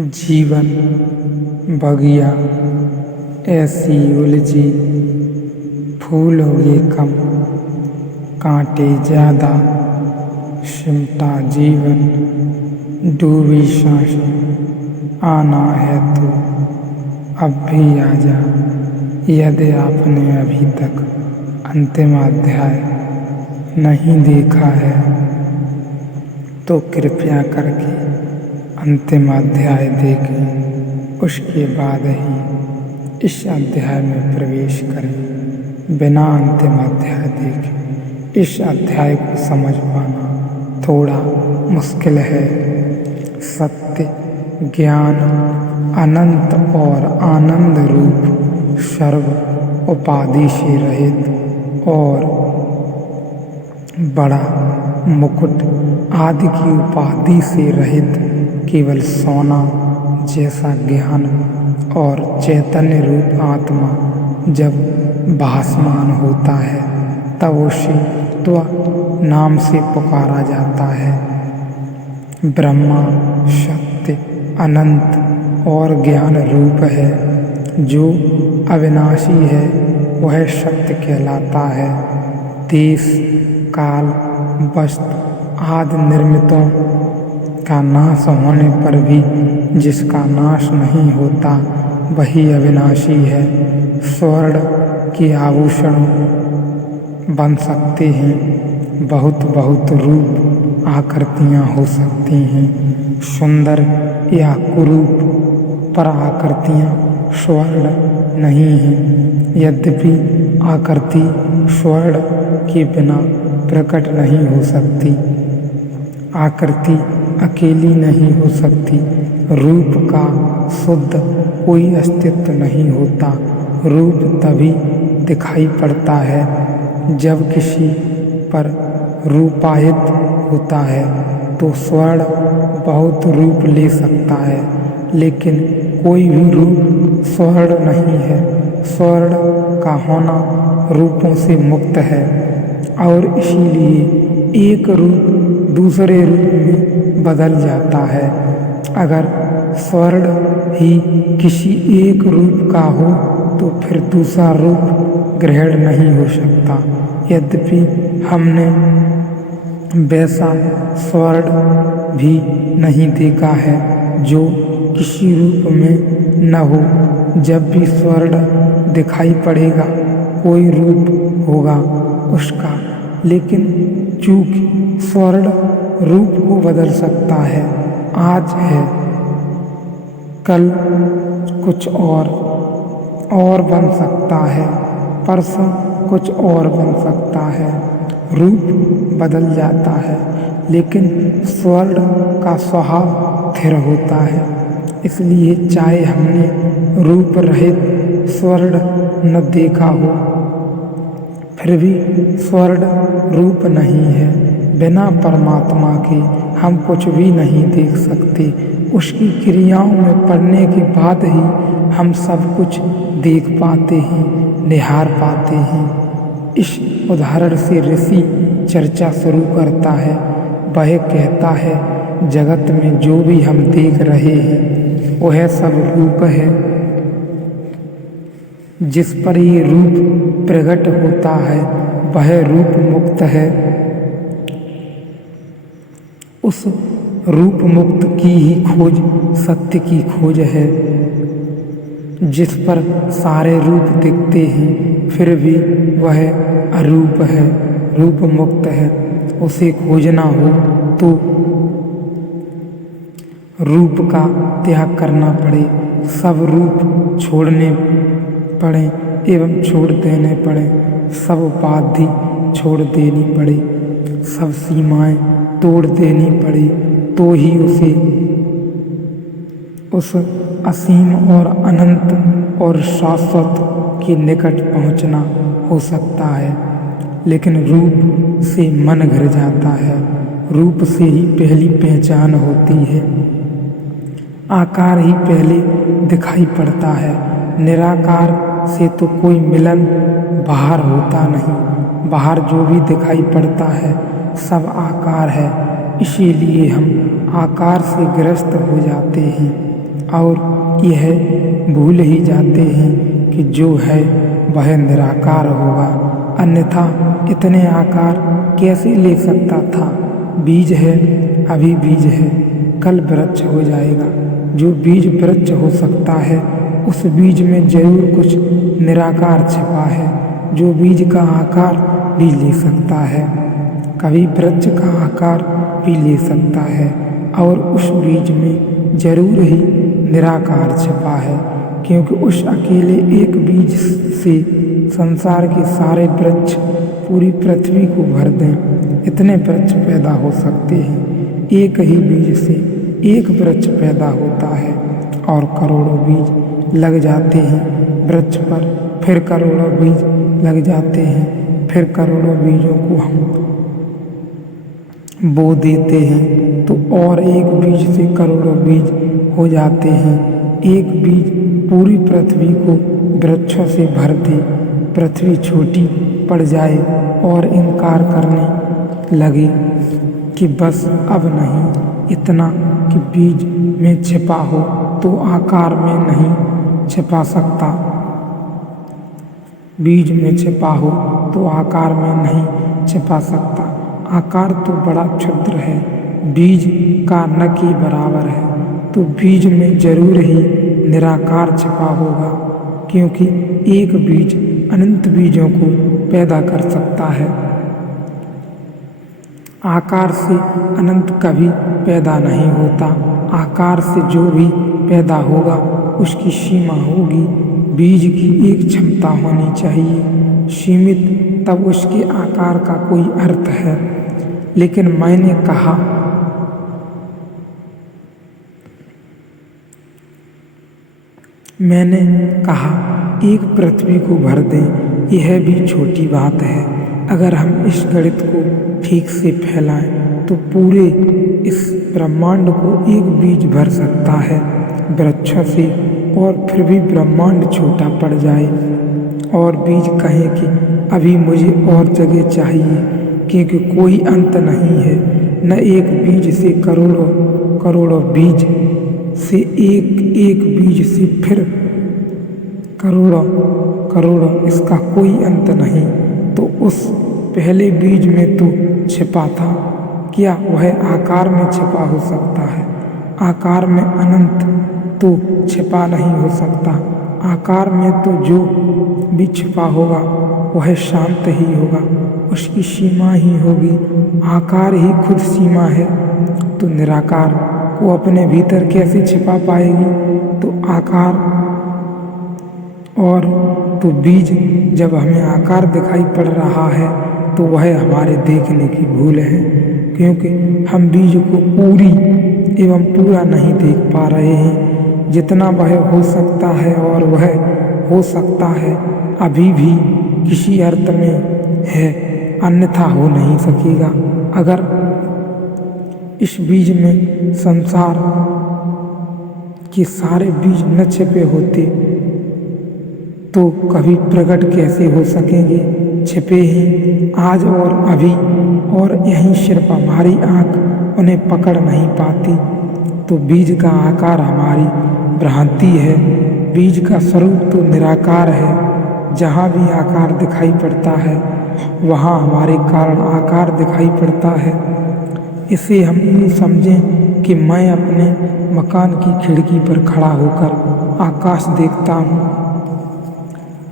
जीवन बगिया ऐसी उलझी, फूल हुए कम, कांटे ज्यादा, सिमटा जीवन, डूबी सांसें, आना है तो अब भी आजा। यदि आपने अभी तक अंतिम अध्याय नहीं देखा है तो कृपया करके अंतिम अध्याय देखें, उसके बाद ही इस अध्याय में प्रवेश करें। बिना अंतिम अध्याय देखे इस अध्याय को समझ पाना थोड़ा मुश्किल है। सत्य, ज्ञान, अनंत और आनंद रूप, सर्व उपाधि से रहित और बड़ा मुकुट आदि की उपाधि से रहित, केवल सोना जैसा ज्ञान और चैतन्य रूप आत्मा जब भासमान होता है तब उसे त्व नाम से पुकारा जाता है। ब्रह्मा सत्य, अनंत और ज्ञान रूप है। जो अविनाशी है वह सत्य कहलाता है। देश, काल, वस्तु आदि निर्मितों का नाश होने पर भी जिसका नाश नहीं होता वही अविनाशी है। स्वर्ण के आभूषण बन सकते हैं, बहुत बहुत रूप आकृतियाँ हो सकती हैं, सुंदर या कुरूप, पर आकृतियाँ स्वर्ण नहीं हैं। यद्यपि आकृति स्वर्ण के बिना प्रकट नहीं हो सकती, आकृति अकेली नहीं हो सकती, रूप का शुद्ध कोई अस्तित्व नहीं होता। रूप तभी दिखाई पड़ता है जब किसी पर रूपायित होता है। तो स्वर्ण बहुत रूप ले सकता है, लेकिन कोई भी रूप स्वर्ण नहीं है। स्वर्ण का होना रूपों से मुक्त है और इसीलिए एक रूप दूसरे रूप में बदल जाता है। अगर स्वर्ण ही किसी एक रूप का हो तो फिर दूसरा रूप ग्रहण नहीं हो सकता। यद्यपि हमने वैसा स्वर्ण भी नहीं देखा है जो किसी रूप में न हो। जब भी स्वर्ण दिखाई पड़ेगा कोई रूप होगा उसका, लेकिन चूंकि स्वर्ण रूप को बदल सकता है, आज है कल कुछ और बन सकता है, परसों कुछ और बन सकता है। रूप बदल जाता है लेकिन स्वर्ण का स्वभाव स्थिर होता है। इसलिए चाहे हमने रूप रहित स्वर्ण न देखा हो, फिर भी स्वर्ण रूप नहीं है। बिना परमात्मा के हम कुछ भी नहीं देख सकते। उसकी क्रियाओं में पड़ने के बाद ही हम सब कुछ देख पाते हैं, निहार पाते हैं। इस उदाहरण से ऋषि चर्चा शुरू करता है। वह कहता है, जगत में जो भी हम देख रहे हैं वह सब रूप है। जिस पर ये रूप प्रकट होता है वह रूप मुक्त है। उस रूप मुक्त की ही खोज सत्य की खोज है। जिस पर सारे रूप दिखते हैं फिर भी वह अरूप है, रूप मुक्त है। उसे खोजना हो तो रूप का त्याग करना पड़े, सब रूप छोड़ने पड़े एवं छोड़ देने पड़े, सब उपाधि छोड़ देनी पड़े, सब सीमाएं तोड़ देनी पड़े, तो ही उसे उस असीम और अनंत और शाश्वत के निकट पहुंचना हो सकता है। लेकिन रूप से मन घिर जाता है, रूप से ही पहली पहचान होती है। आकार ही पहले दिखाई पड़ता है, निराकार से तो कोई मिलन बाहर होता नहीं। बाहर जो भी दिखाई पड़ता है सब आकार है, इसीलिए हम आकार से ग्रस्त हो जाते हैं। और यह भूल ही जाते हैं कि जो है वह निराकार होगा, अन्यथा इतने आकार कैसे ले सकता था। बीज है, अभी बीज है, कल वृक्ष हो जाएगा। जो बीज वृक्ष हो सकता है उस बीज में जरूर कुछ निराकार छिपा है, जो बीज का आकार भी ले सकता है, कभी वृक्ष का आकार भी ले सकता है, और उस बीज में जरूर ही निराकार छिपा है, क्योंकि उस अकेले एक बीज से संसार के सारे वृक्ष पूरी पृथ्वी को भर दें, इतने वृक्ष पैदा हो सकते हैं। एक ही बीज से एक वृक्ष पैदा होता है और करोड़ों बीज लग जाते हैं वृक्ष पर, फिर करोड़ों बीज लग जाते हैं, फिर करोड़ों बीजों को हम बो देते हैं तो और एक बीज से करोड़ों बीज हो जाते हैं। एक बीज पूरी पृथ्वी को वृक्षों से भर दे, पृथ्वी छोटी पड़ जाए और इनकार करने लगे कि बस अब नहीं, इतना कि बीज में छिपा हो तो आकार में नहीं छिपा सकता, बीज में छिपा हो तो आकार में नहीं छिपा सकता। आकार तो बड़ा क्षुद्र है, बीज का न के बराबर है, तो बीज में जरूर ही निराकार छिपा होगा, क्योंकि एक बीज अनंत बीजों को पैदा कर सकता है। आकार से अनंत कभी पैदा नहीं होता, आकार से जो भी पैदा होगा उसकी सीमा होगी। बीज की एक क्षमता होनी चाहिए सीमित, तब उसके आकार का कोई अर्थ है। लेकिन मैंने कहा एक पृथ्वी को भर दें, यह भी छोटी बात है। अगर हम इस गणित को ठीक से फैलाएं तो पूरे इस ब्रह्मांड को एक बीज भर सकता है वृक्षों से, और फिर भी ब्रह्मांड छोटा पड़ जाए और बीज कहे कि अभी मुझे और जगह चाहिए, क्योंकि कोई अंत नहीं है। न एक बीज से करोड़ों करोड़ों बीज से एक बीज से फिर करोड़ों करोड़ों, इसका कोई अंत नहीं। तो उस पहले बीज में तो छिपा था, क्या वह आकार में छिपा हो सकता है? आकार में अनंत तो छिपा नहीं हो सकता। आकार में तो जो भी छिपा होगा वह शांत ही होगा, उसकी सीमा ही होगी। आकार ही खुद सीमा है, तो निराकार को अपने भीतर कैसे छिपा पाएगी? तो आकार और तो बीज, जब हमें आकार दिखाई पड़ रहा है तो वह हमारे देखने की भूल है, क्योंकि हम बीज को पूरी एवं पूरा नहीं देख पा रहे हैं। जितना वह हो सकता है और वह हो सकता है अभी भी किसी अर्थ में है, अन्यथा हो नहीं सकेगा। अगर इस बीज में संसार के सारे बीज न छिपे होते तो कभी प्रकट कैसे हो सकेंगे? छिपे ही आज और अभी, और यहीं सिर्फ हमारी आँख उन्हें पकड़ नहीं पाती। तो बीज का आकार हमारी भ्रांति है, बीज का स्वरूप तो निराकार है। जहाँ भी आकार दिखाई पड़ता है वहाँ हमारे कारण आकार दिखाई पड़ता है। इसे हम यूँ समझें कि मैं अपने मकान की खिड़की पर खड़ा होकर आकाश देखता हूँ,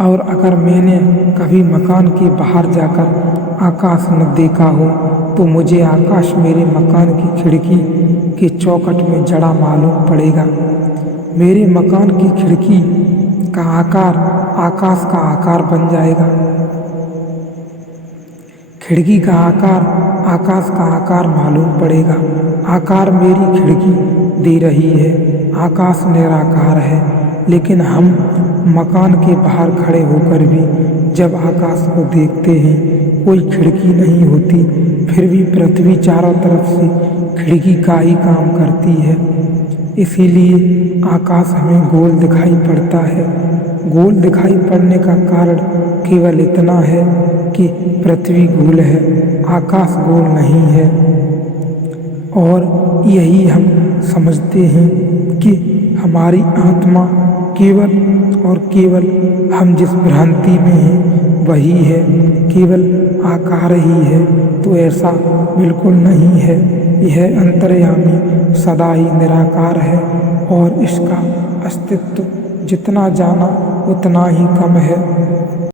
और अगर मैंने कभी मकान के बाहर जाकर आकाश न देखा हो तो मुझे आकाश मेरे मकान की खिड़की के चौखट में जड़ा मालूम पड़ेगा। मेरे मकान की खिड़की का आकार आकाश का आकार बन जाएगा, खिड़की का आकार आकाश का आकार मालूम पड़ेगा। आकार मेरी खिड़की दे रही है, आकाश निराकार है। लेकिन हम मकान के बाहर खड़े होकर भी जब आकाश को देखते हैं, कोई खिड़की नहीं होती, फिर भी पृथ्वी चारों तरफ से खिड़की का ही काम करती है। इसीलिए आकाश हमें गोल दिखाई पड़ता है। गोल दिखाई पड़ने का कारण केवल इतना है कि पृथ्वी गोल है, आकाश गोल नहीं है। और यही हम समझते हैं कि हमारी आत्मा केवल और केवल हम जिस भ्रांति में हैं वही है, केवल आकार ही है, तो ऐसा बिल्कुल नहीं है। यह अंतर्यामी सदा ही निराकार है और इसका अस्तित्व जितना जाना उतना ही कम है।